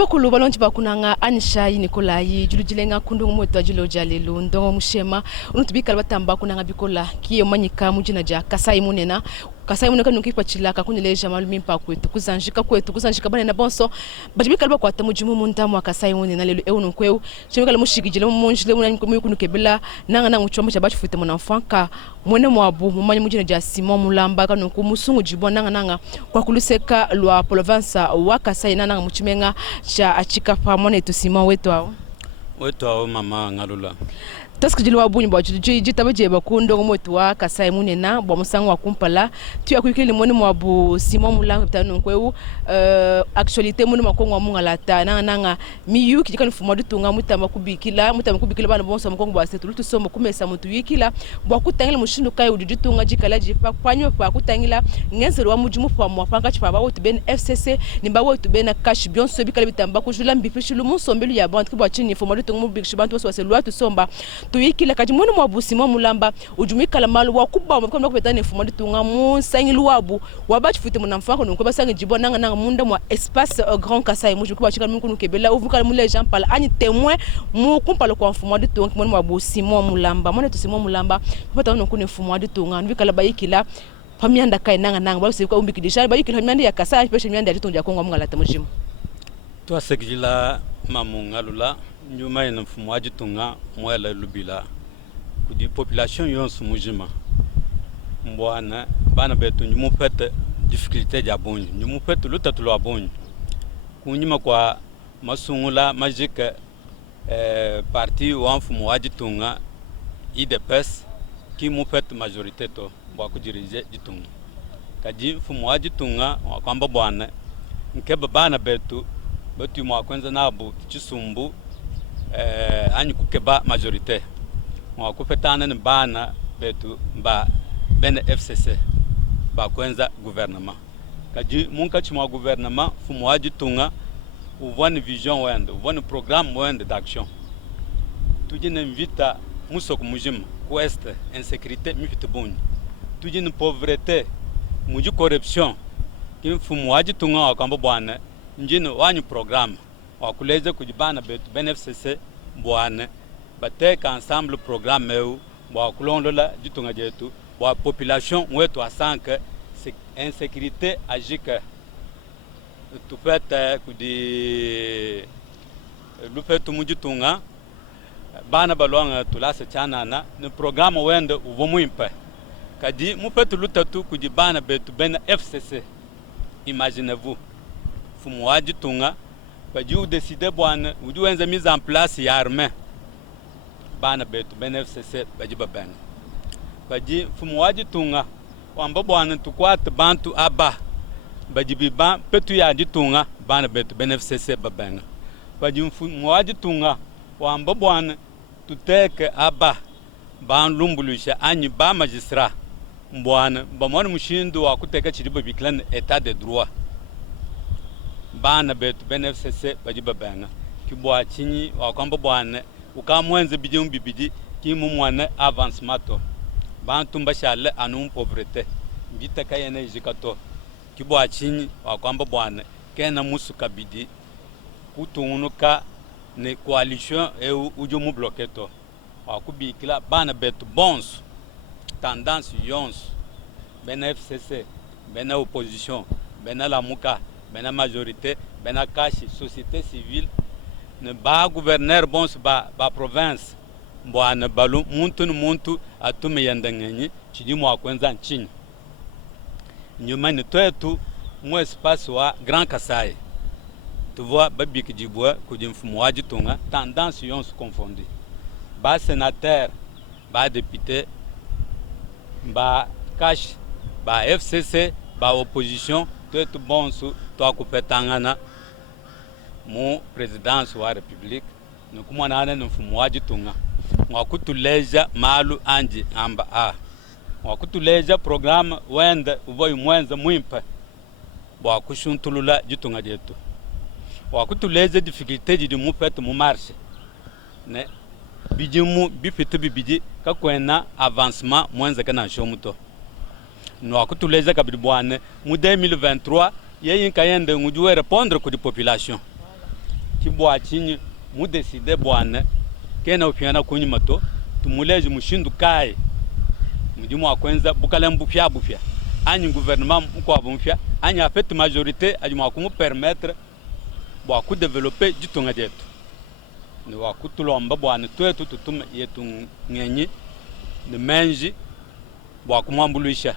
bakulu balonji bakunanga Anisha Nikolai julujilenga kundungu mwetu ajilo jalelu ndongo mushema unutubika batamba kunanga bikola kiyo manyika mujina ja Kasai munena Kasai muneka nukipa chilaka kuneleja malumi mpa kwetu kuzanjika bana na bonso bajibika alba kwata mujimu muntamu wa Kasai munena lelo eunu kweu chimika mushigijile munjile munani kunukebela nanga muchombo cha bachifute mona mfanka mwene mwabu mumanyi mujina ja Simon Mulamba kanuku musungu jibwa nanga kwa kuluseka lwa province wa Kasai nanga muchimenga cha achikapa mwana tu Simon wetu ao mama ngalula task jilwa bunyi ba jitabaje bakundo mwetu wa Kasai munena bwa musango wa kumpala tu yakukile mwene mwabu Simon Mulamba tanu kweu actualité mwene makongo mungalata nanga miyu kijikani fuma dutunga mutamba kubikila bana bonso makongo ba setu lutu sombo kumesa mutu yikila bwa kutangila mushindu kai udutunga jikala jipa kwanyo pa kutangila ngenzero wa mujimu pa mwapanga chipa ba wotu ben FCC nimba wotu ben cash bionso bikala bitamba kujula mbifishilu musombelu ya bantu kwa chini fuma dutunga mubikishu bantu wase lwa tu somba tuyikila kaji mwene mwabu Simon Mulamba ujumika la malu wa kuba mwakomna kupetane fuma dutunga musangilu wabu wabachi fute munamfango nukoba sangi jibwa nanga munda mwa espace grand Kasai muju kuba chika mukunu kebela uvuka mule Jean Paul ani témoin mu kumpalo kwa mfumo de tonga mwene mwabu Simon Mulamba mwene tu Simon Mulamba pata nokune mfumo de tonga nvikala bayikila pamianda kai nanga balo sika umbikidisha bayikila pamianda ya Kasai peshe mianda ya tonja Kongo mungala tamujimu to asegila mamungalula nyuma ina mfumo de tonga mwela lubila kudi population yonsu mujima mbwana bana betu nyumu pete difficulté ya bonyi nyumu pete lutatu lwa bonyi kunyima kwa masungula majike parti wa mfumo wa jitunga IDPS ki mu pete majorité to bwa kudirije jitunga kaji mfumo wa jitunga kwamba bwana nkeba bana betu mwa kwanza nabu chisumbu anyi kukeba majorité mwa kupetana ni bana betu ba bene FCC ba kwanza gouvernement kaji munka chimwa gouvernement fumo waji tunga uvani vision wende uvani programme wende d'action tujine invita musoko mujima ku este insécurité mifite bonyi tujine pauvreté muji corruption kim fumo waji tunga wakamba bwana njine wanyu programme wakuleze kujibana betu bene FCC bwana bateka ensemble programme eu wakulondola jitunga jetu wa population wetu asanke insécurité agike tupete kudi lupetu mujitunga bana balonga tulase chanana ni programme wende uvomwimpe kadi mupetu lutatu kudi bana betu bena FCC imaginez-vous fumu wajitunga kadi u décider bwana uju wenze mise en place ya armée bana betu bena FCC bajiba benga baji fumu waji tunga wamba bwana tukwat bantu aba baji ba petu ya tunga bana betu FCC babenga baji fumu waji tunga wamba bwana tuteke aba ban lumbulusha anyi ba magistrat bwana bamwana mushindu wa kuteka chiribo biklan état de droit bana betu FCC baji babenga kibwa chinyi wa kwamba bwana ukamwenze bijum bibidi kimu mwana avancement to bantumba shale anu pauvreté mbita kayene jikato kibo achini wakwamba bwana kena musu kabidi kutunuka ne coalition e ujumu bloqueto wakubikila bana betu bons tendance yons bena FCC bena opposition bena la muka bena majorité bena kashi société civile ne ba gouverneur bons ba province mbwana balu muntu atume yandanganyi chidi mwa kwanza nchini nyuma ni twetu mu espace wa Grand Kasai tu vois babi kijibwa kudi mfumo waji tunga tendance yons confondu ba sénateur ba député ba cash ba FCC ba opposition twetu bonsu to kupetangana mu présidence wa république nukumwana ana mfumo waji tunga wakutuleja malu anji amba a wakutuleja programme wende uvoyi mwenza mwimpe wakushuntulula jitunga jetu wakutuleja difficulté jidi mupete mu marché ne bijimu bifite bibiji kakwena avancement mwenza kana shomuto no wakutuleja kabidi bwane mu 2023 yeyin kayende ngujuwe répondre ku di population ki bwa chini mu decide bwana kena upiana kunyuma to tumuleje mushindu kai mudimu akwenza bukala mbufya anyi gouvernement mko abumfya anyi afet majorité ajuma kumu permettre bwa ku développer jitunga jetu ni wakutulomba bwana twetu tutume yetu ngenyi ni menji bwa kumwambulisha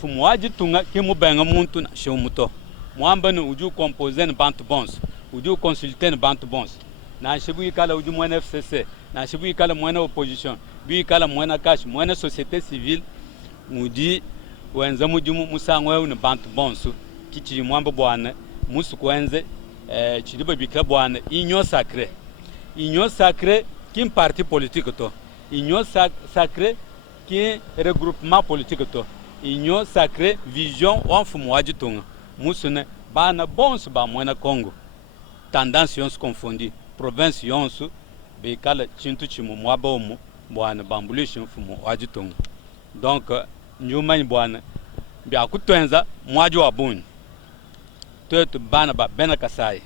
fumu wajitunga kimubenga muntu na shumuto mwamba ni uju composer ni bantu bons uju consulter ni bantu bons na shibu ikala uju mwene FCC na shibu ikala mwene opposition bi ikala mwene cash mwene société civile mudi wenza mujumu musangwe ni bantu bons kichi mwamba bwana musu kwenze chidiba bikla bwana union sacrée qui est un parti politique to union sacrée qui est regroupement politique to union sacrée vision wa fumu wajitunga musune bana bons ba mwena Congo tendance yonsu confondi province yonsu be kala chintu chimu mwabomu bwana bambulishin fumu wajitunga donc nyuma bwana bi akutwenza mwaji wa bunyi tetu bana ba bena kasai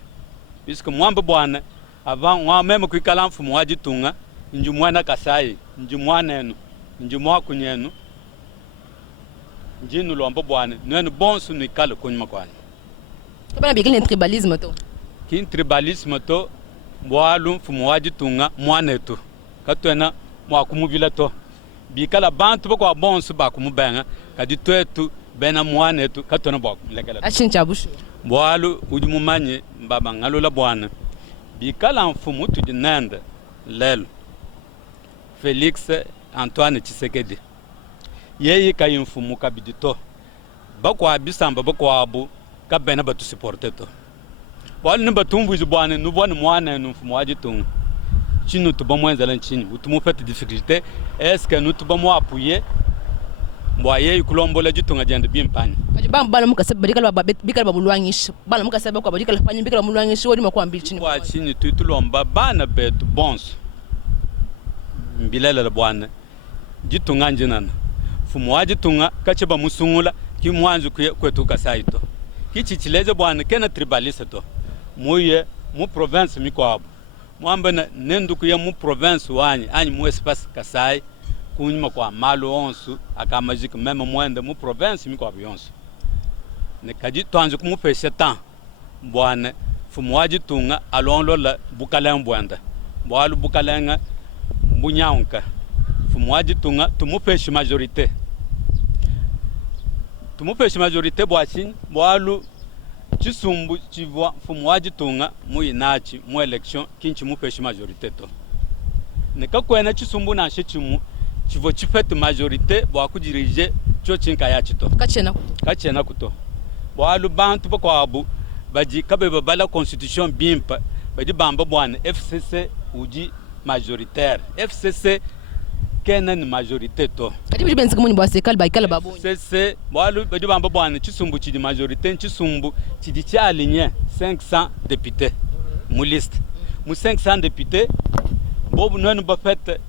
puisque mwamba bwana avant wa même kuikala fumu wajitunga njumwana kasai njumwanenu njumwa kunyenu njinu lomba bwana nenu bonsu ni kala kunyuma kwani bana bigile tribalisme to kin tribalisme to bwalu fumu wajitunga mwanetu katwena mwa kumubila to bikala bantu bako bonsu ba kumubenga kadi twetu bena mwanetu katwena bwa lekela achincha bushu bwalu ujumumanye mbaba ngalola bwana bikala mfumu tudinende lelo Félix Antoine Tshisekedi yeye kayi mfumu kabidito bakwa bisamba bakwa abu kabena batu supporter to bwalu ni batumbuzi bwana nubona mwana no mfumu wajitunga chinu tubamwenza nchini utumu fait difficulté est-ce que nous tubamo appuyer mwaye kulombola jitunga jende bimpani bana mukasaba bikala babulwangisha bana mukasaba kwa bikala fanyi bikala mulwangisha wodi makwambi chini kwa chini tutulomba bana betu bons mbilela bwana jitunga njinana fumu wajitunga kacheba musungula kimwanzu kwetu kasaito kichichileze bwana kena tribaliste to muye mu province mikwabo mwamba nenduku ya mu province wanyi anyi mu espace kasai kunyuma kwa malo onsu akamajika meme mwende mu province mikwabo yonsu ne kaji twanzu kumupesha tan bwana fumu wajitunga alonlo la bukalen bwanda bwalu bukalenga bunyaunka fumu wajitunga tumupesha majorité bwachin bwalu chisumbu chivwa fumu wajitunga muinachi mu election kinchi mupesha majorité to ne kakwena chisumbu na shichimu chivo chifete majorité bwa kudirige cho chinka ya chito kachena kuto bwalu bantu bakwabu baji kabe babala constitution bimpa baji bamba bwana FCC uji majoritaire FCC kenan majorité to kadi benzi kumuni bwa sekal baikala babu FCC bwalu baji bamba bwana chisumbu chidi majorité chisumbu chidi cha aligné 500 députés mu liste mu 500 députés bobu non ba fait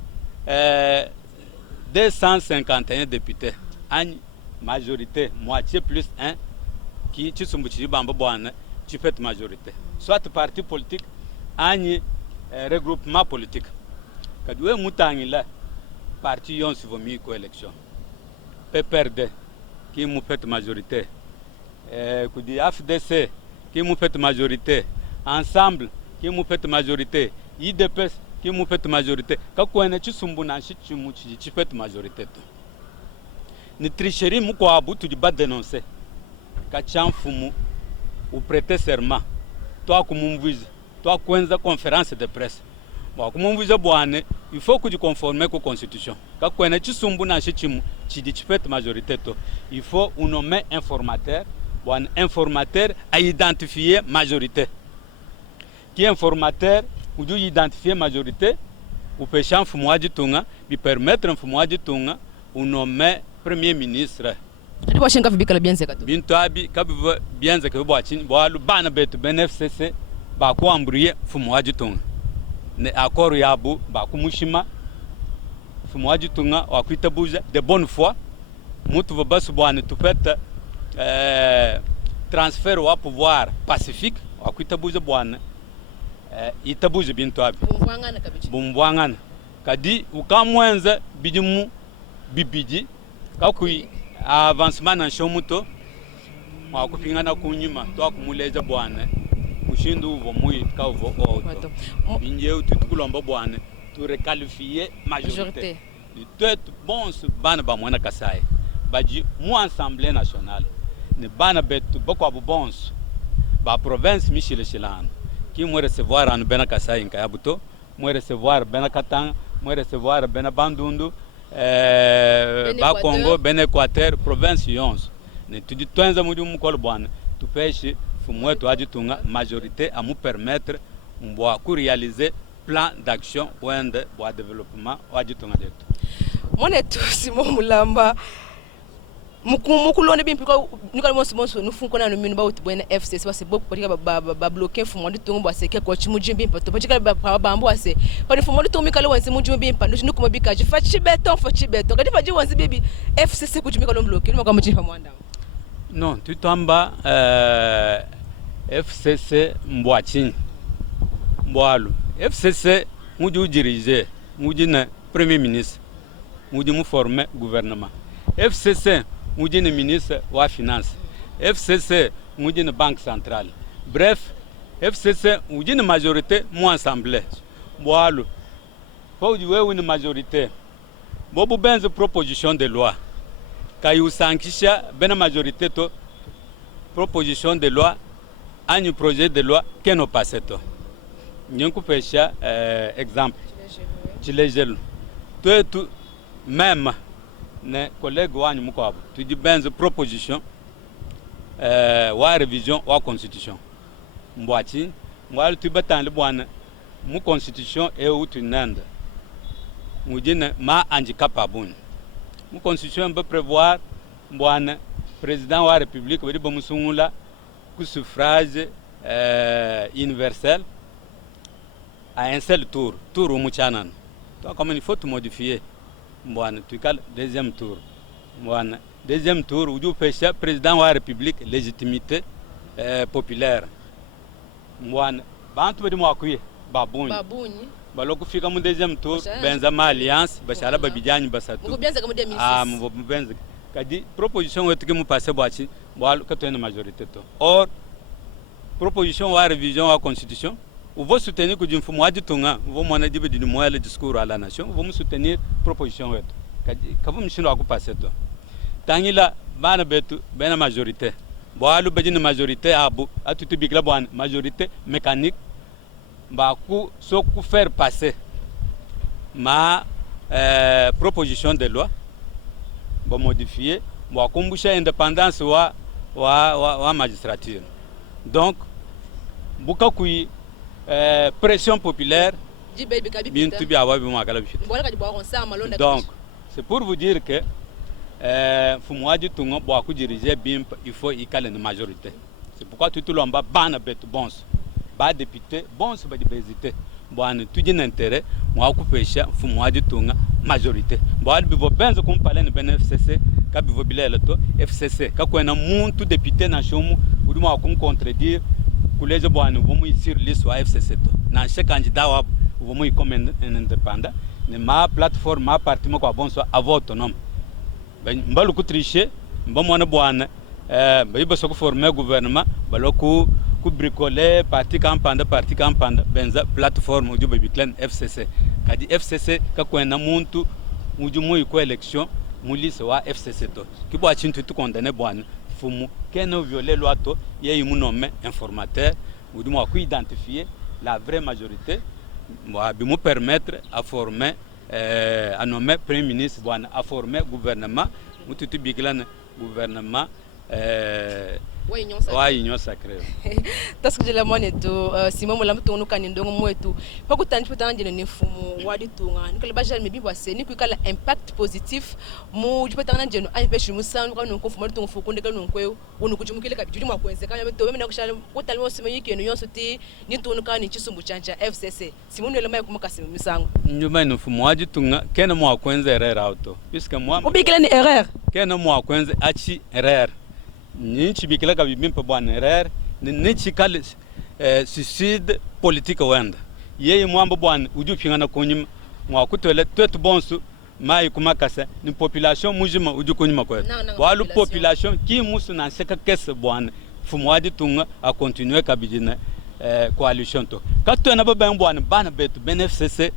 251 députés en majorité moitié plus 1 qui chisumbu chidi bamba bwana qui fait majorité soit parti politique en regroupement politique kadwe mutangi la parti yon sivomi ko élection PPRD qui mu fait majorité kudi FDC qui mu fait majorité ensemble qui mu fait majorité IDPS qui mu fait majorité kakwena chisumbu na chichimu chi fait majorité to ni tricherie mu ko abu tu ba dénoncer ka chamfumu ou prêter serment toi kumumviza toi kwenza conférence de presse bon kumumviza bwana il faut que tu conformer ko constitution ka kwena chisumbu na chichimu chidi chifete majorité to il faut un nommer informateur bon informateur à identifier majorité qui informateur ou du identifier majorité ou pêcher mfumu wajitunga bi permettre mfumu wajitunga un nommer premier ministre ati washinga vibikala bienze kato bintu abi kabiva bienze ke bwa chini bwalu bana betu BNFCC ba ko amburiye mfumu wajitunga ne accord yabu ba kumushima mfumu wajitunga wa kuitabuja de bonne foi mutu va basu bwana tupeta transfert wa pouvoir pacifique wa kuitabuja bwana itabuji bintu abi Bumbuangana kabichi. Bumbuangana. Kadi ukamwenza bidimu bibiji kakui avancement na shomuto wa kupingana kunyuma to akumuleja bwana mushindu uvo mui ka uvo auto binje utukulomba bwana tu requalifier majorité de tout bons bana ba mwana Kasai baji mu assemblée nationale ne bana betu bako abu bons ba province Michel Chilan qui mo recevoir en bena Kasai in Kayabuto mo recevoir bena Katanga mo recevoir bena Bandundu ba Congo bena Équateur province 11 ne tu dis twenza mu mukolo bwana tu pêche fumo to ajitunga majorité à nous permettre mbo ku réaliser plan d'action wende bo développement ajitunga letu mone tu Simon Mulamba mukulone bimpi ko nikali monso nufunko na numinu ba utibwena FCC base boko patika ba bloquer fumo nditungo ba seke ko chimujim bimpa to patika ba bambo ase pa fumo nditungo mikali wansi mujim bimpa ndo kuma bikaje fachi beton kadi faji wansi bibi FCC kujimika no bloquer no kama chifa mwanda non tu tamba FCC mbwachin mbwalu FCC muju diriger muju na premier ministre muju mu former gouvernement FCC muju na ministre wa finance FCC muju na banque centrale bref FCC muju na majorité mu assemblée mbwalu po wewe ni majorité bobu benze proposition de loi kayu sankisha bena majorité to proposition de loi un projet de loi qui nous passe to nyenku pesha exemple chilejelu tu même ne collègue wanyu mukwabu tu di benze proposition wa révision wa constitution mbwachi mwali tu batande bwana mu constitution e utunanda mujine ma handicap abun mu constitution peut prévoir bwana président wa république wadi bamusungula ku suffrage universel à un seul tour mu chanan donc comme il faut tout modifier bwana tu cal deuxième tour bwana deuxième tour uju pesha président wa république légitimité populaire bwana bantu badi mwakuye babuni baloko fika mu deuxième tour benza ma alliance bashala babijani basatu mubenza kama 2006 mubenza kadi proposition wetu ke mu passer boachi boal ka tena majorité to or proposition wa révision wa constitution ou vous soutenir que d'une fois tunga vous mona dibe d'une moelle discours à la nation vous me soutenir proposition wetu kadi ka vous mshindo ku passer to tangila bana betu bena majorité boalu bejina majorité abu atutu bigla bon majorité mécanique ba ku so ku faire passer ma proposition de loi ba modifier ba kumbusha indépendance wa magistrature donc buka kui pression populaire bintu bi awabi magala bishit donc c'est pour vous dire que fumwaji tungo ba ku diriger bimp il faut ikale na majorité c'est pourquoi tout lomba bana betu bons ba député bon se ba hésiter bwana tudi na intérêt mwa kupesha mfumo wa ditunga majorité bwana bivo benzo kumpale ni ben FCC ka bivo bilela to FCC ka kwena muntu député na shomu udi mwa kum contredire kuleje bwana bomu isir list wa FCC to na che candidat wa bomu i comme indépendant ne ma plateforme ma parti mo bon so avo autonome ben mbalu ku tricher mbamu na bwana ba so ko former gouvernement baloku ku bricoler parti campanda benza plateforme uju babiklan FCC kadi FCC ka kwena muntu uju mu iko election mulise wa FCC to kibo achintu tu condamner bwana fumu keno violer loi to ye yimu nommé informateur uju mu ku identifier la vraie majorité moi bi mu permettre à former à nommer premier ministre bwana à former gouvernement mututu biglan gouvernement wa union sacrée task de la monnaie to Simon Mulamba to nuka ndongo mwetu pakutani patanje ne fumu wadi tunga nikale bajal mebi bwase ni kwikala impact positif mu jipatana njeno ayipeshi musanu kwa nunko fumu tungu fukunde ka nunkwe unukujumukile ka bijuri makwenze kama to mena kushala kutali wose meyike no yonso ti ni tunuka ni chisumbu chanja FCC Simon Mulamba yakumaka simu misango njuma no fumu wadi tunga kena mu akwenze erreur auto puisque moi ubikile ni erreur kena mu akwenze achi erreur ni chibikila ka bimpe bwana erreur ni chikale suicide politique wenda yeye mwamba bwana uju pingana kunyima mwa kutole twetu bonsu mai kuma kasa ni population mujima uju kunyima kwa walu population ki musu na seka kese bwana fumwadi tunga a continuer kabidina coalition to katto na baba bwana bana betu BNFCC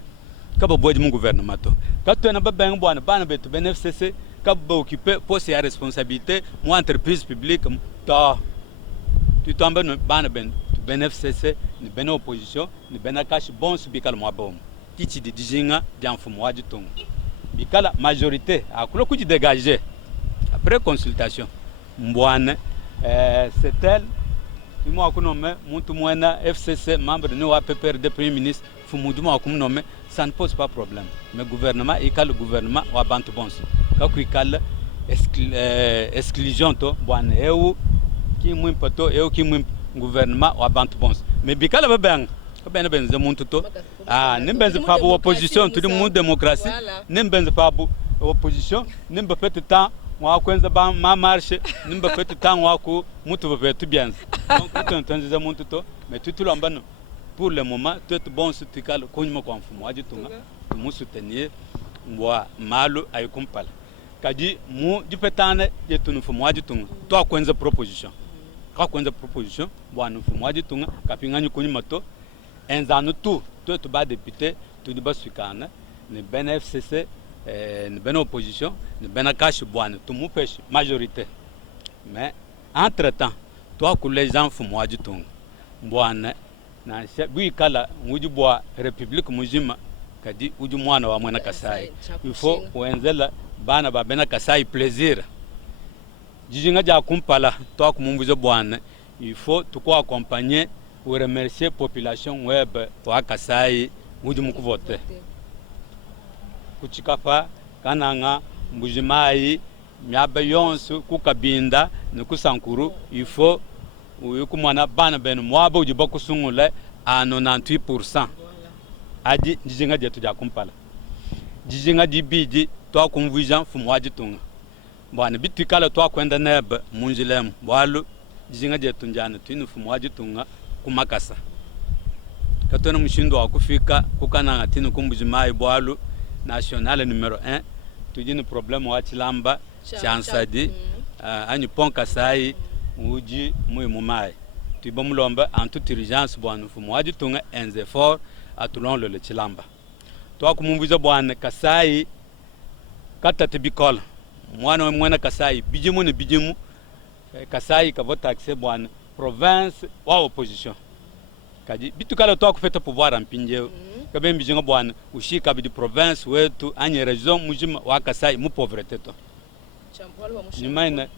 kaba boji mu gouvernement to katto na baba bwana bana betu BNFCC kaba occuper poste ya responsabilité mu entreprise publique ta tu tombe no bana ben BNFCC ni ben opposition ni ben cash bon subikal mo bom kiti di dijinga bien fumwadi tunga bikala majorité akulo kuji dégager après consultation mbwana c'est elle moi ko nommé muntu mwena FCC membre de nous APPR de premier ministre fumuduma ko nommé ça ne pose pas problème mais gouvernement et le gouvernement wa bantu bons ka ku ikal exclusion to bwana eu ki mwimpato eu ki mwimp gouvernement wa bantu bons mais bikala babang ko benze muntu to nimbenze pa opposition tout le monde démocratie nimbenze pa opposition nimbe fait temps moi kwenza ba ma marche nimba fait temps wako mutu va tout bien donc tout entendre muntu to mais tout l'ambano pour le moment tout bon sutikal konyuma kwa mfumo aji tunga mu soutenir mwa malu ay kumpala kadi mu dipetane je tunu mfumo aji tunga to kwenza proposition ka kwenza proposition bwana mfumo aji tunga kapinganya konyuma to enzanu tout ba député tout ba sukana ne BNFCC ni ben opposition ni ben cash bwana tumu pêche majorité mais entre temps toi que les gens font moi du tonga bwana na bui kala muji bwa république mujima kadi uju mwana wa mwana Kasai il faut wenzela bana ba bena Kasai plaisir jijinga ja kumpala toi kumumbuzo bwana il faut tout quoi accompagner ou remercier population web wa Kasai muji mukuvote kuchikapa kananga mbujimai myaba yonsu kukabinda nikusankuru il faut uyikumana bana ben mwaba ujiba kusungule a 98% aji jijinga jetu ja kumpala jijinga dibiji to kumvujan fumwaji tunga bwana bitikala to kwenda nebe munjilem bwalu jijinga jetu njana twinu fumwaji tunga kumakasa katona mushindo wa kufika kukananga tinu kumbujimai bwalu national numéro 1 tudi ni problème wa chilamba chansadi ani pont Kasai uji mumai tuba mulomba en toute urgence bwana fumu waji tunga enze fort atulon le chilamba to kumumbuza bwana Kasai katata bikol mwana Kasai bijimu Kasai ka vote accès bwana province wa opposition kadi bitukala to kufeta pouvoir ampinje kabe mbijinga bwana ushika bidi province wetu anye region mujima wa Kasai mu pauvreté to ni maina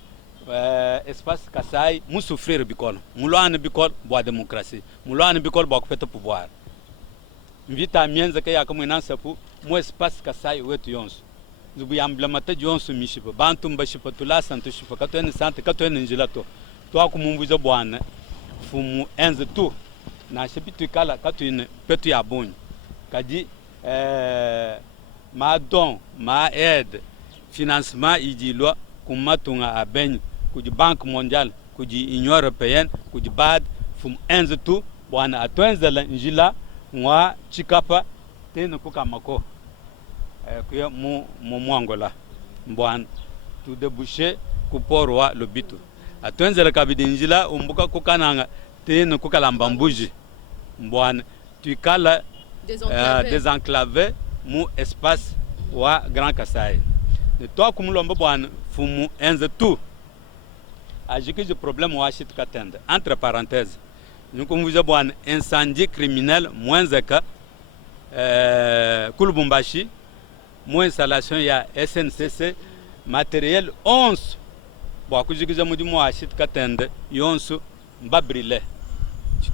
espace Kasai mu souffrir bikol mulwana bikol bwa démocratie mulwana bikol bwa kufeta pouvoir mvita mienza kaya kama inansapu mu espace Kasai wetu yonso zubu yamblamata yonso mishipa bantu mbashipa tula santo shipa katweni sante katweni njila to akumumbuza bwana fumu enze tu na shepitu kala katwine petu ya bonyi kadi ma don ma aide financement idilwa kumatunga abenyi kuji banque mondiale kuji union européenne kuji bad fum enze tu bwana atwenzela njila ngwa chikapa tena kukamako kuya mu mwangola bwana tu déboucher ku porwa lobitu atwenzela kabidi njila umbuka kukananga tena kukalamba mbuji bwana tuikala désenclavé mu espace wa Grand Kasai ne to kumulomba bwana fumu enze tu ajiki je problème wa shit katende entre parenthèses nous comme vous bwana incendie criminel mwenzeka Kulubumbashi mu installation ya SNCC matériel 11 bwa kujikiza mu wa shit katende yonsu mbabrile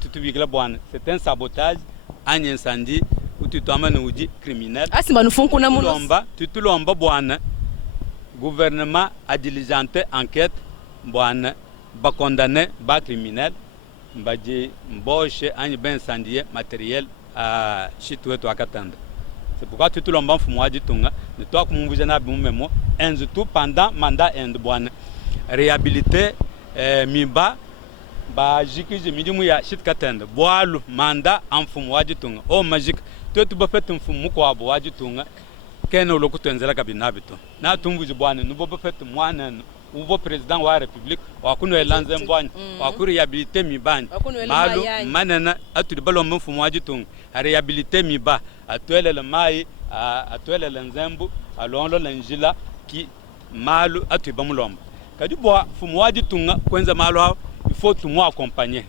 tutubikla bwana c'est un sabotage un incendie où tu t'amènes au dit criminel asimba nufunku na muno tutulomba bwana gouvernement a diligenté enquête bwana ba condamné ba criminel mbaji mboshe anyi ben incendier matériel à chitwe to akatanda c'est pourquoi tutulomba mfumo waji tunga ne to akumumbuza na bimemo enzu tout pendant mandat end bwana réhabiliter miba ba jiki midi mu ya shit katenda boalu manda en fumu waji tunga o magic to tu ba fet fumu ko abo waji tunga kene lo kutenzela kabinabito na tumbuji bwana no bo fet mwana uvo president wa republique wa kuno elanze mbwanya wa ku réhabiliter mi ban malu manana atu balo mfumu waji tunga réhabiliter mi ba atwele le mai atwele le nzembu alonlo le njila ki malu atu bamulomba kadi bo fumu waji tunga kwenza malu il faut tout moi accompagner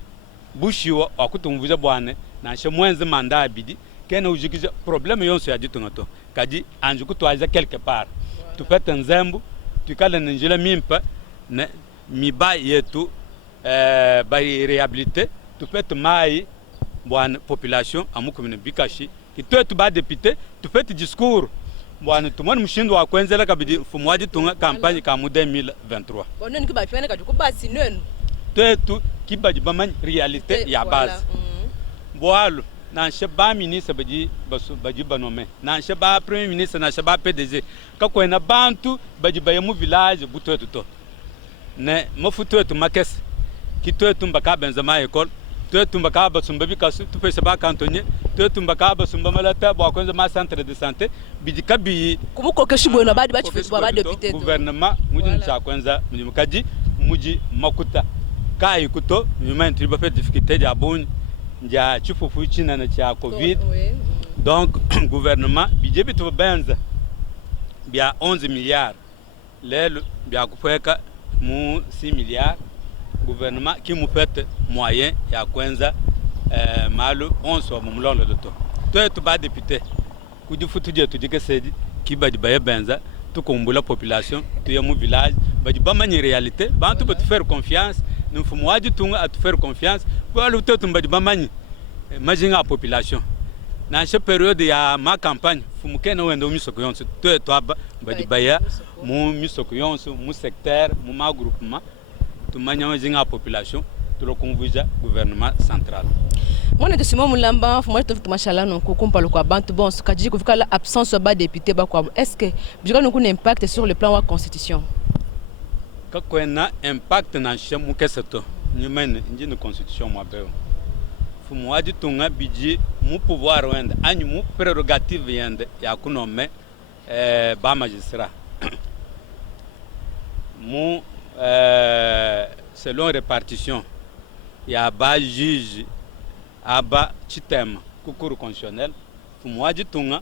bushiwa akutumvuza bwana na shemwenze manda abidi kena ujikiza problème yonso ya ditungato kadi anju kutwaza quelque part tu pete nzembu tu kala njila mimpa na miba yetu ba réhabiliter tu pete mai bwana population amukumene bikashi kitoto ba député tu pete discours bwana tumoni mshindo wa kwenzela kabidi fumwaji tunga campagne ka mu 2023 bononi kibafana kadi kubasi nenu tetu kibaji baman réalité ya base boalu na sheba ministre baji banome na sheba premier ministre na sheba PDG ka ko na bantu baji bayemu village butetu to ne mafutu tu makes kitotu mbaka benzema école tetu mbaka basumba bikasu tu pese ba cantonnier tetu mbaka basumba malata bo akonza ma centre de santé biji kabi kumuko keshibwe na badi bachifu ba député gouvernement mujin cha kwanza mujimkaji muji makuta kai kuto nyuma ntiba fait difficulté ya bon ya chifufu china na cha covid donc gouvernement budget bitu benza bia 11 milliards lelo bia kupeka mu 6 milliards gouvernement qui mu fait moyen ya kwanza malu 11 wa mumlolo to to ba député kujifutu je tudike sedi kibadi baye benza tukumbula population tu ya mu village badi bamanye réalité bantu peut faire confiance nous faut moi du tout à te faire confiance pour le tout mbadi bamanye imagine la population dans cette période il y a ma campagne faut mukena wendo misoko to to aba badi baya mu misoko yonso mu secteur mu ma groupement tu manya imagine la population tu le convoya gouvernement central mwana de Simon Mulamba faut moi to machala non ko kompalo kwa bantu bon so kaji ko fika la absence ba député ba kwa est-ce que bijika no kun impact sur le plan de la constitution ka kwena impact na shemu keseto nyumene njini constitution mwabeo fumu waji tunga biji mu pouvoir wende anyu mu prerogative yende ya kunome ba magistrat mu selon répartition ya ba juge aba chitema kukuru constitutionnel fumu waji tunga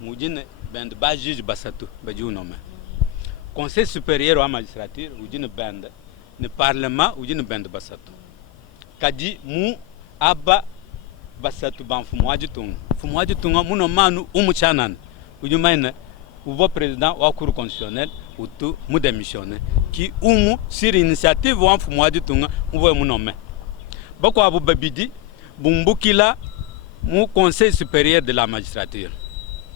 mujine bende ba juge basatu baji unome Conseil supérieur à la magistrature ou d'une bande, le parlement ou d'une bande basato. Kadi mu aba basato ban fumwaji tunga muno manu umuchanan ujumaina uvo président wa cour constitutionnel ou tout mu démissionné qui umu sur initiative wa fumwaji tunga uvo munome. Bako abu babidi bumbukila mu Conseil supérieur de la magistrature.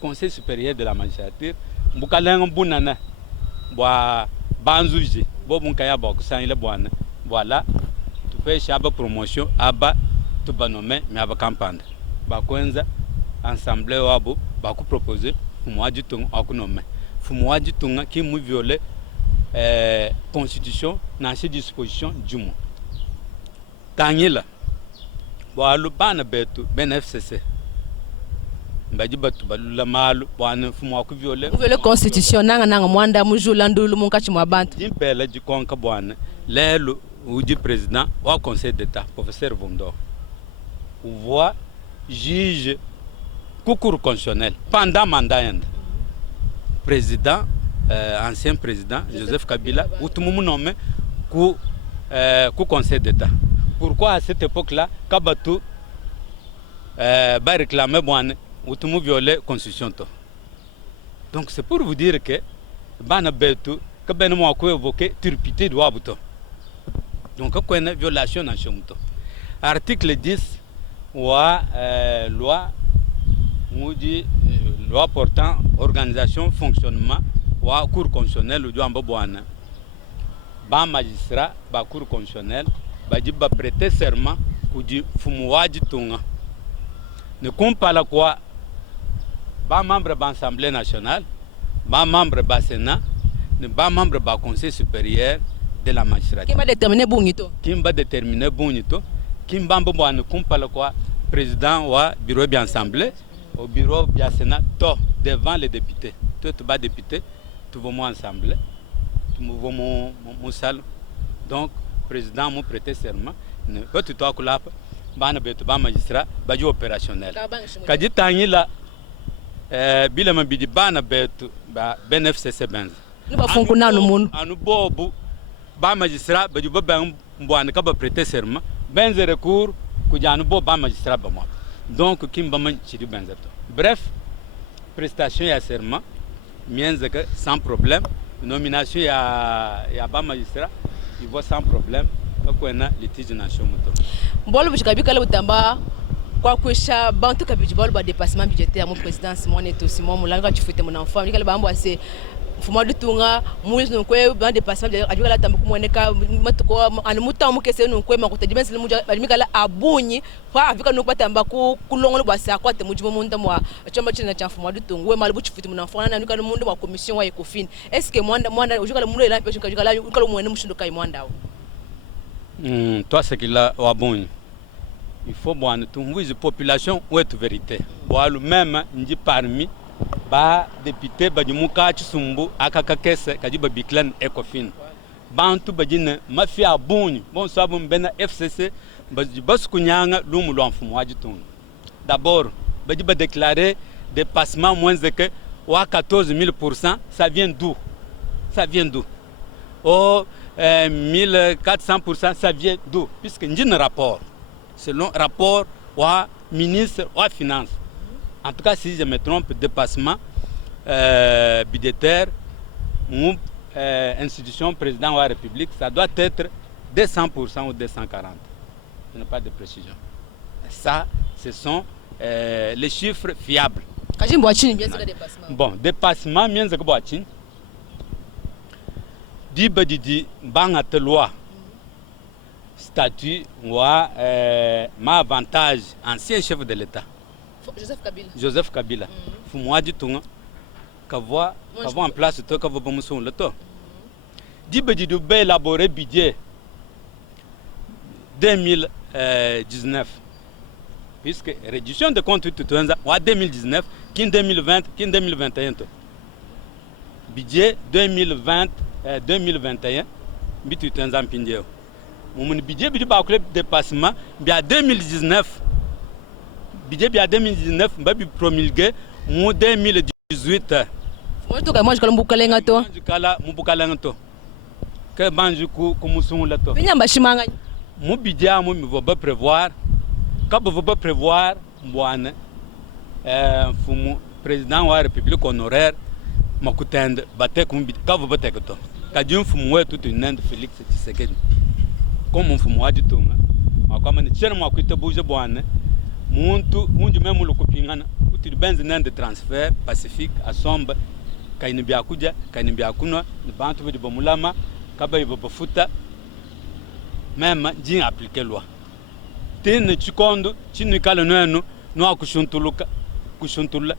Conseil supérieur de la magistrature mbukalenga bunana boa banzuji bobun kaya ba kusan ile boana voilà tu fais chaba promotion aba tu banome mais aba campagne ba kwenza ensemble wabo ba ku proposer fumwaji tunga akunome fumwaji tunga ki mu violer constitution na ses dispositions jumo tangila boalu bana betu FCC mbaji batu balula malu bwana fumu wa kuviole violer constitution nanga mwanda mujula ndulu munkachi mwa bantu jimpela jikonka bwana lelo uji président wa conseil d'état professeur Vondo voit juge kukuru constitutionnel pendant mandat yenda président ancien président Joseph Kabila utumumu nommé ku conseil d'état pourquoi à cette époque là kabatu ba réclamer bwana utumu violer constitution to. Donc c'est pour vous dire que bana betu que ben mo ko évoquer turpitude de wabuto. Donc ko une violation na chomuto. Article 10 wa loi mudi loi portant organisation fonctionnement wa cour constitutionnelle du amba bwana. Ba magistrat ba cour constitutionnelle ba jiba prêter serment kuji fumuwaji tunga. Ne compare quoi ba membre de l'Assemblée nationale, ba membre du Sénat, ba membre du Conseil supérieur, de la magistrature. Qui va déterminer Bounito? Qui va déterminer Bounito? Qui va me kumpala quoi? Président wa bureau bien assemblée, au bureau bien sénat, devant les députés. Tout bas député, tout va moi ensemble, tout va mon salle. Donc président m'a prêté serment. Ne pas tout à coup là, bana betu ba magistrat, ba ju opérationnel. Kadi tangi la bilama bidi bana betu ba BNFCC benz. Nous va foncer na no monde. Anu bobu ba magistrat ba ju ba ben mbwana ka ba prêter serment. Benz recours ku janu bo ba magistrat ba mo. Donc kim ba man chidi benzato. Bref, prestation ya serment mienza que sans problème, nomination ya ba magistrat, il va sans problème. Kwa litige nation moto. Bolo bujikabika le utamba kwa kwesha bantu kabiji bolo ba dépassement budgétaire mon président Simon Neto Simon Mulanga chifute mon enfant nikale bambo ase mfumo dutunga muzi nkwe ba dépassement ajika la tamba kumoneka matuko animuta mukese nkwe makuta dimensi muja balimikala abunyi kwa avika nokupata mba kulongolo basa kwate mujimo munda mwa chamba china cha mfumo dutunga we malibu chifute mon enfant na nikale mundu wa commission wa Ecofin est-ce que mwanda ujika mundu ela pesho kajika ukalo mwene mushindo kai mwanda toi c'est qu'il a bon. Il faut voir toute la population ou est vérité. Bon le même ndi parmi ba député ba dimuka chusumbu akaka kese kajiba biklan Ecofin. Bantu bajine mafia bon bon sabu mbena FCC bas kunyanga lumu lwanfumu wajitunga. D'abord bajiba déclarer dépassement moins que 14 000%, ça vient d'où? Ça vient d'où? Oh 1400%, ça vient d'où? Puisque nous avons un rapport, selon le rapport au ministre des Finances. En tout cas, si je me trompe, dépassement budgétaire, mon institution président de la République, ça doit être 200% ou 240. Je n'ai pas de précision. Ça, ce sont les chiffres fiables. Bon, dépassement, bien sûr, Diba didi banga te loi statut wa ma avantage ancien chef de l'État Joseph Kabila fumwa ditunga kavwa en place to kavwa bamuson le to diba didi be élaborer budget 2019 puisque réduction de compte tout en 2019 qui 2020 qui 2021 budget 2021 bitu tanzam pindio mon budget bitu ba club dépassement bien 2019 budget bien 2019 babi promulgué mon 2018 moi to moi je kala mbukalenga to kala mbukalenga to que banju ku musungu la to binyamba shimanga mon budget mo mi va prévoir ka va prévoir mbwana fumu président wa république honoraire makutende bate kumbi ka va bate to kadi mfumu wetu tunende Felix Tshisekedi comme mfumu wa ditunga akama ni chene mwa kuita buje bwana muntu munju memu lukupingana utili benzi nende transfert pacifique asomba kaini byakuja kaini byakunwa ni bantu bidi bomulama kaba ibo bafuta même jin appliquer loi tene chikondo chinikala nenu no akushuntuluka kushuntula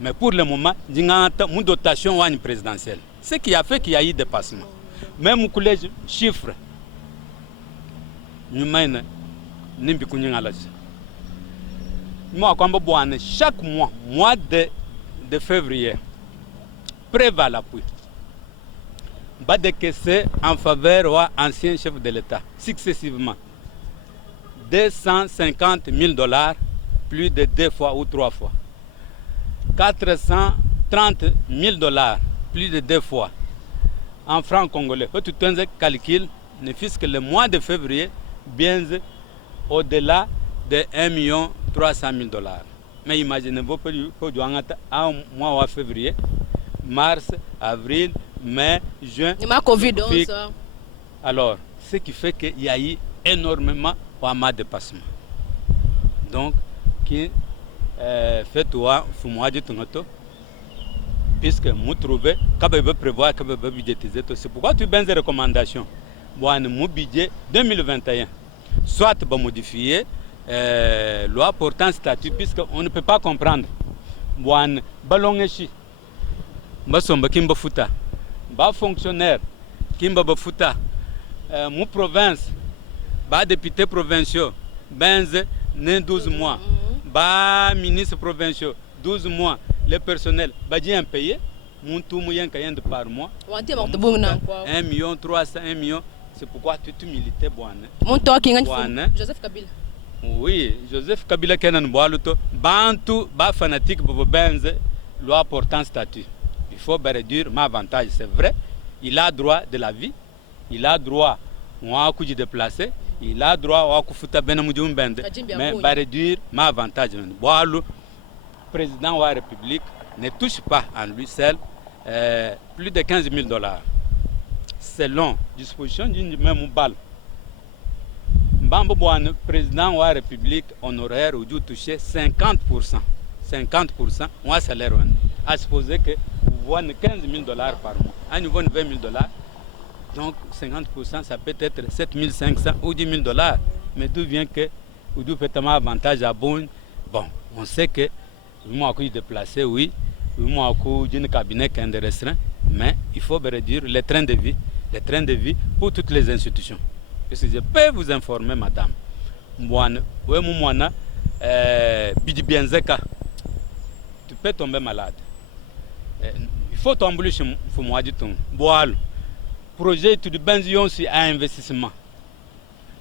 mais pour le moment, il y a une dotation présidentielle. Ce qui a fait qu'il y a eu des dépassements. Même collège chiffre, nous avons chaque mois de février, préva l'appui. Va décaisser en faveur de l'ancien chef de l'État, successivement. $250 000, plus de 2 fois ou 3 fois. $430 000, plus de 2 fois. En francs congolais, tout un calcul ne fût que le mois de février, bien au-delà de $1,300,000. Mais imaginez-vous, un mois de février, mars, avril, mai, juin. Il y a Covid. Alors, ce qui fait qu'il y a eu énormément de dépassement. Donc, qui fait toi, fumois du tomato, puisque nous trouvons qu'il faut prévoir qu'il faut budgétiser. C'est pourquoi tu as des recommandations. Bon, mon budget 2021, soit modifier loi portant statut, puisqu'on ne peut pas comprendre. Bon, ballon echi, basomba kimba futa, ba fonctionnaire kimba bafuta mu province ba député provinciaux benze ne 12 mois ba ministre provinciaux 12 mois le personnel ba di impayé muntu mu yanka yende par mois 1 million 300 1 million. C'est pourquoi tu militais boane mon to kinga Joseph Kabila. Oui, Joseph Kabila kenan boaluto bantu ba fanatique bobo benze loi portant statut. Il faut réduire ma avantage, c'est vrai. Il a droit de la vie, il a droit à se déplacer, il a droit à kufuta benamujum bende. Mais réduire ma avantage. Boalu président de la République ne touche pas en lui seul plus de 15 000 $. Selon disposition d'une même balle. Mbambo Boane, président de la République honoraire, ou toucher 50%. 50%, moi salaire. À supposer que vous voyez 15 000 $ par mois. À niveau de 20 000 $. Donc 50%, ça peut être 7 500 ou 10 000 $. Mais d'où vient que vous faites un avantage à bon. Bon, on sait que vous m'avez déplacé, oui. Vous m'avez un cabinet qui est restreint. Mais il faut réduire les trains de vie. Les trains de vie pour toutes les institutions. Parce que je peux vous informer, madame. Tu peux tomber malade. Il faut tomber chez moi du tout. Projet de benzion sur un investissement.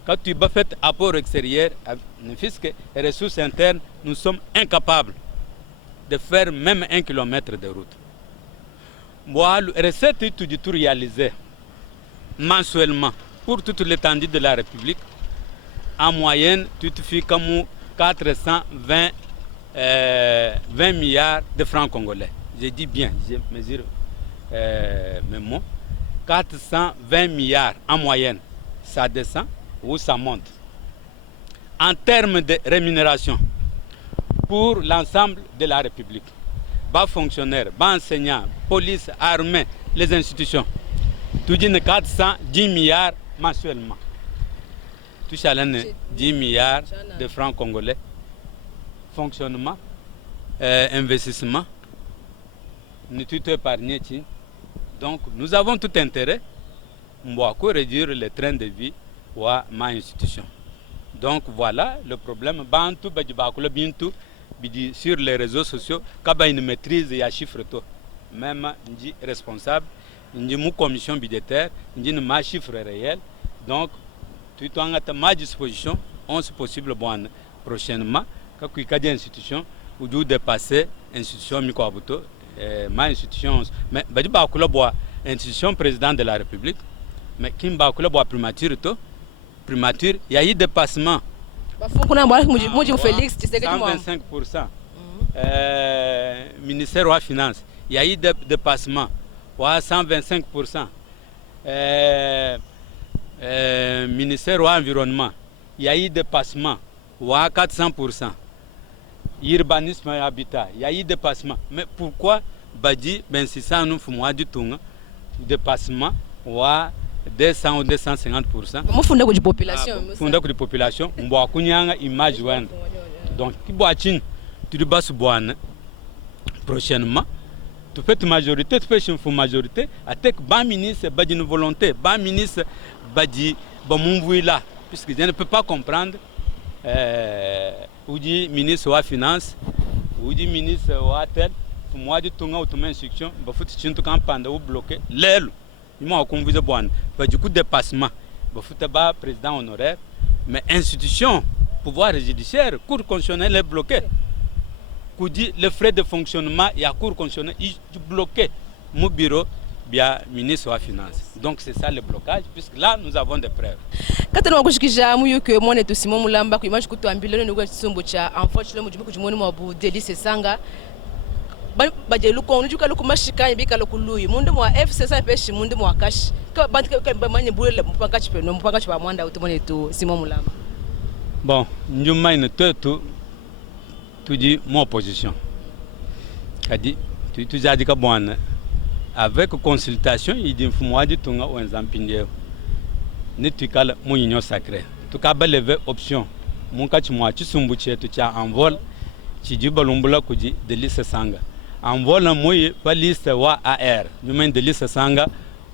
Quand tu vas faire apport extérieur, fisc et ressources internes, nous sommes incapables de faire même 1 kilomètre de route. Recette est tout réalisée mensuellement pour toute l'étendue de la République. En moyenne, tu te fais comme 420 20 milliards de francs congolais. Je dis bien, je mesure mes mots. 420 milliards en moyenne. Ça descend ou ça monte. En termes de rémunération, pour l'ensemble de la République, bas fonctionnaires, bas enseignants, police, armée, les institutions, tout dit 410 milliards mensuellement. Tout ça, 10 milliards de francs congolais. Fonctionnement, investissement, nous tout épargné. Donc, nous avons tout intérêt à réduire le train de vie ou à ma institution. Donc, voilà le problème. Sur les réseaux sociaux, quand il y a une maîtrise, il y a un chiffre. Même responsable, il y a une commission budgétaire, il y a un chiffre réel. Donc, tout est à ma disposition, on se possible prochainement, quand il y a des institutions, où doit dépasser l'institution Mikoabuto, ma institution, mais il y a une institution président de la République, mais qui a une primature, il y a eu dépassement. 125%. Ministère de la Finance, il y a eu dépassement. 125%. Ministère de l'Environnement, il y a eu dépassement. 400%. Urbanisme et habitat, il y a eu dépassement. Mais pourquoi Badi, ben si ça nous fait moins du tout, dépassement, 200 ou 250%. Moi, fondé de population. Fondé de population, on voit qu'il y a une image. Donc, qui boit tu dois se boire prochainement. Tu fais une majorité, tu fais une majorité. Avec le ministre, il une volonté. Le ministre, il y là. Puisque je ne peux pas comprendre. Ou dit ministre de la Finance, ou dit ministre de tel, pour moi, du tout, on a une instruction, il faut que tu aies ou bloqué. L'aile. Il m'a convié de du coup dépassement. Il faut que président honoraire, mais institution, pouvoir judiciaire, cour constitutionnelle est bloquée. Les frais de fonctionnement, il y a cour constitutionnelle, il est bloqué. Mon bureau, bien ministre de la Finance. Donc c'est ça le blocage, puisque là nous avons des preuves. Quand on a que moi et Simon Mulamba, que image que tu as ambulé nous sombocha en fait le mujibu kujimoni mabu Délice Sanga. Baje luko njuka luko mashika yibika lokuluyi mundu mwa FCC peshi mundu mwa cash ka bantu ka manye bule mpaka chipeno mpaka chipa mwanda utumone tu Simon Mulamba. Bon, njuma ine tetu tuji mon position. Kadi tu jadi ka bwana avec consultation il dit moi du tunga ou enzampinye ne tu kala mon union sacrée tu ka lever option mon ka chi moi tu sumbuche tu cha en vol ci di balumbula ku di Délice Sanga en vol moy ba liste wa AR ñu men Délice Sanga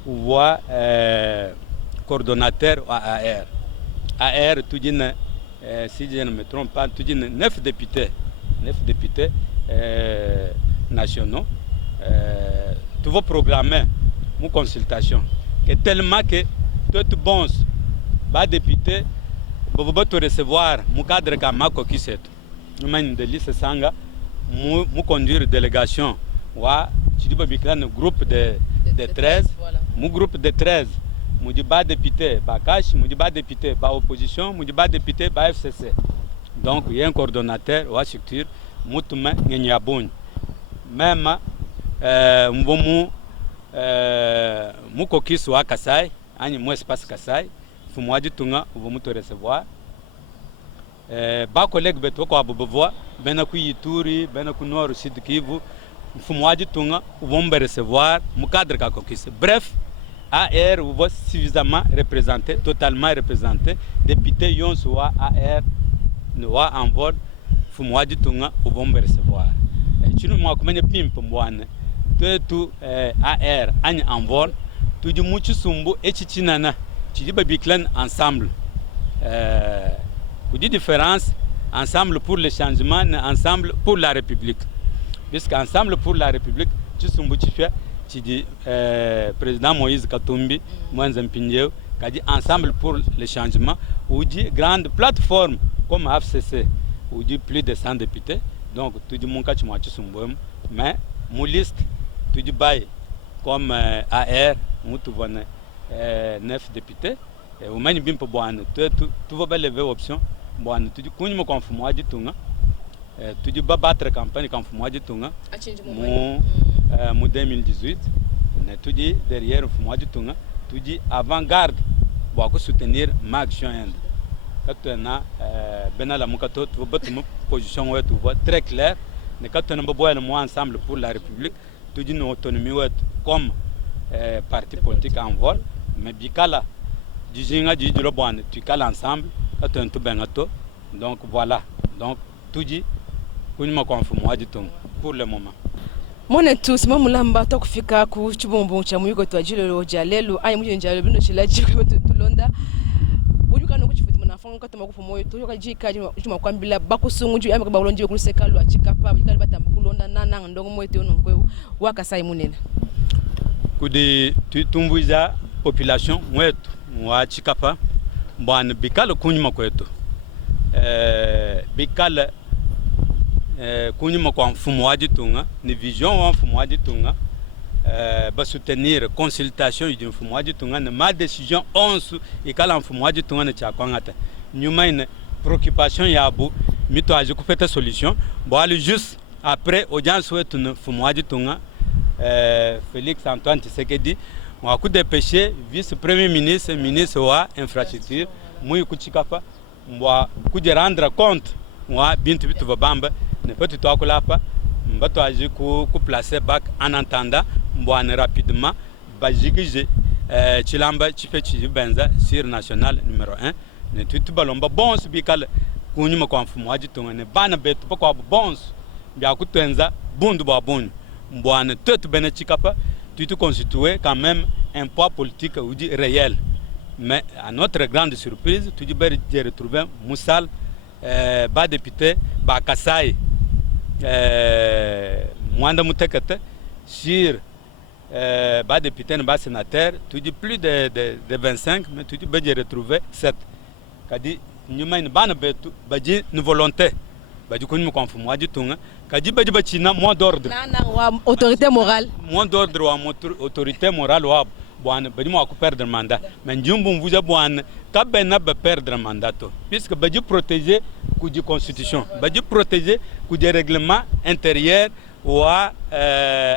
voit coordonnateur à AR. AR, tout dit, si je ne me trompe pas, tout dit 9 députés nationaux. Tu vas programmer une consultation. Et tellement que tout bon, les députés, vous te recevoir mon cadre comme Mako qui c'est. Nous avons une liste sanga, nous conduire délégation. Tu dis un groupe de 13, mon groupe de 13. Nous dis pas député, pas cash, nous dis pas député, pas opposition, nous dis pas député, pas FCC. Donc il y a un coordonnateur, ou structure, nous tous les gens. Même mu kokis wa Kasai, ani mu espace Kasai, fumwaji tunga uvomu te recevoir. Ba collègue beto ko abubovoa, bena ku Ituri, bena ku Nord Sud Kivu, fumwaji tunga uvomu recevoir mu cadre ka kokis. Bref, AR uvo suffisamment représenté, totalement représenté, député yonsu wa AR wa en vol, fumwaji tunga uvomu recevoir. Chinu mwa kumenya pimpo mbwane. Tu AR ani envol tu di muchu sumbu echichinana tu di babiklan ensemble tu di différence ensemble pour le changement ensemble pour la République puisque ensemble pour la République tu sumbu tu fais tu dis président Moïse Katumbi Moïse Mpinjeu qui dit ensemble pour le changement ou dit grande plateforme comme FCC ou dit plus de 100 députés donc tu dis mon cas tu sumbu mais mon liste tu dis bail comme AR, nous tu vois 9 députés. Et au même temps pour tu vas lever option. Boan, tu dis qu'on me confirme moi du tout. Tu dis pas battre campagne confirme moi du tout. Mon 2018. Tu dis derrière moi du tout. Tu dis avant-garde. Pour soutenir ma action. Quand tu as Benala Mukato, tu vois une position où tu vois très claire. Mais quand tu as moi ensemble pour la République. Tu dis une autonomie comme parti politique en vol, mais bikala, du jinga du robone, tu cales ensemble, tu as un tout bengato, donc voilà, donc tu dis, qu'on me confirme moi du tout, pour le moment. Mwana tu sima mulamba to kufika ku chibombo cha muyiko twajilo jalelo ayi muje njalo bino chilaji ko tulonda ujuka no kuchifuta munafanga katama kufu moyo to yoka jika juma kwambila bakusungu ju ameka balonje ku sekalo achikapa bikali batamba kulonda nana ndongo moyo te ononkwe wakasai munene kudi tumbuiza population mwetu wa chikapa bwana bikala kunyuma kwetu bikala kunyuma kwa mfumo wa jitunga ni vision wa mfumo wa jitunga ba soutenir consultation du mfumo wa jitunga na ma décision 11 ikala mfumo wa jitunga na cha kwangata nyuma ina préoccupation ya bu mito aje kupeta solution bo ali juste après audience wetu na mfumo wa jitunga Félix Antoine Tshisekedi wa ku dépêcher vice premier ministre ministre wa infrastructure muyi kuchikapa mwa kuje rendre compte mwa bintu bitu babamba ne peut to akulapa mbato aji ku placer bac en attendant mbwana rapidement bajikije chilamba chife chibenza sur national numéro 1 ne tutu balomba bons bikala kunyuma kwa mfumo waji tongane bana betu kwa bons bya kutenza bundu ba bundu mbwana tetu bene chikapa tutu constituer quand même un poids politique ou dit réel mais à notre grande surprise tu dis j'ai retrouvé Moussal ba député ba Kasai Mwanda Mutekete sur ba député ba sénateur tu dis plus de 25 mais tu dis j'ai retrouvé 7 kadi nyuma ni bana betu baji ni volonté baji ko ni conforme waji tunga kadi baji bachina mot d'ordre nana wa autorité morale mot d'ordre wa autorité morale wa bwana baji mo ko perdre mandat mais njumbu mvuja bwana kabena ba perdre mandat to puisque baji protéger ku di constitution baji protéger ku di règlement intérieur wa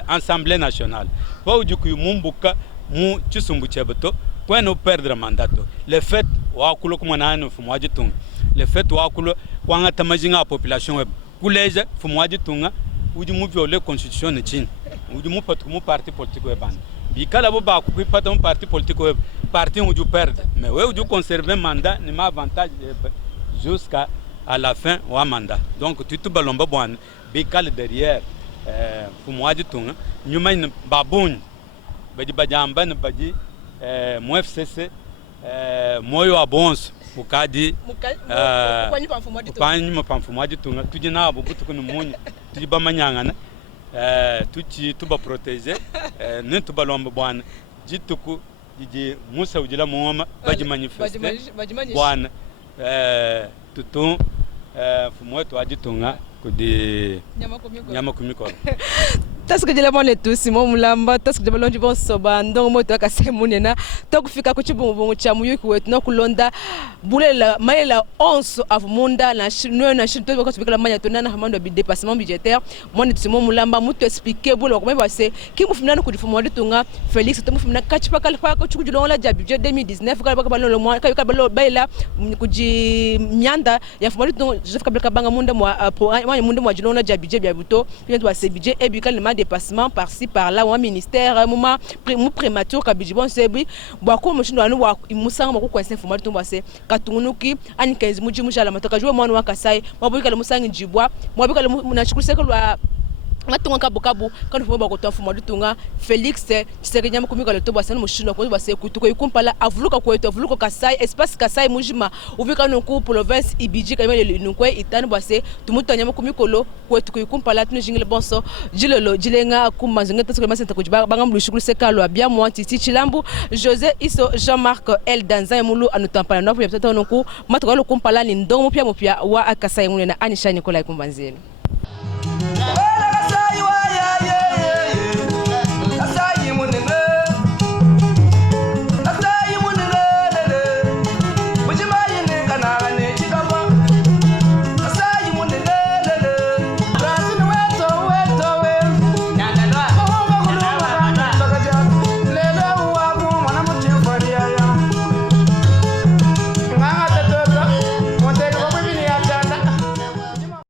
assemblée nationale fa uji ku mumbuka mu chisumbu chebeto pour ne perdre mandat le fait wa kulo kuma nanu fumwaji tunga le fait wa kulo kwanga tamajinga population web kuleja fumwaji tunga uji mu violer constitution ne chin uji mu pat mu parti politique weban bikala bo ba ku pata mu parti politique web parti uji perdre mais we uji conserver mandat ni ma avantage jusqu'à à la fin wa mandat donc tu balomba bwana bikala derrière fumwaji tunga nyuma ni babun baji bajamba ne baji mo FCC moyo abonso ukadi kwanyi mapamfumo ajitunga tujina abo butukunu munyi tujiba manyangana tuchi tuba protéger ne tuba lomba bwana jituku jiji musa ujila muoma baji manifeste bwana tutu fumo wetu ajitunga kudi nyama kumiko tasiko jela mone tu Simon Mulamba tasiko jela lonji bon soba ndongo moto akase munena to kufika ku chibungu cha muyuki wetu no kulonda bulela mayela 11 avumunda na na shito ko tubikala manya tonana hamando bi dépassement budgétaire mone tu Simon Mulamba muto expliquer bulo ko base ki mufumna ko difumo ditunga Felix to mufumna kachipa kalfa ko chukujulonga la ja budget 2019 kala bakabalo le mois kala bakabalo baila kuji myanda ya fumo ditunga Joseph Kabila banga munda mo munda mo jilonga ja budget bya buto puis to ase budget e bi kalma dépassement par-ci par-là ou un ministère moment prématuré kabiji bon sebi bako mushindo anu wa musanga mako kwa senfuma to base katungunuki ani 15 muji mujala matoka jwe mwana wa Kasai mabika le musangi njibwa mabika le munachukuse kwa matunga kabukabu quand faut bako to fuma ditunga Felix Tshisekedi kumika le to base no mushindo ko base kutuko ikumpala avuluka ko to avuluka Kasai espace Kasai mujima uvika no ku province ibiji kamele nunkwe itani base tumutanya kumikolo ko to ikumpala tunu jingile bonso jilolo jilenga kumanzonga to ko masenta ko banga mulushukulu sekalo abia mo titi chilambu José Iso Jean-Marc El Danza mulu anutampala no pya no ku matoko lo kumpala ni ndongo pya wa Kasai munena Anisha Nicolas kumbanzeni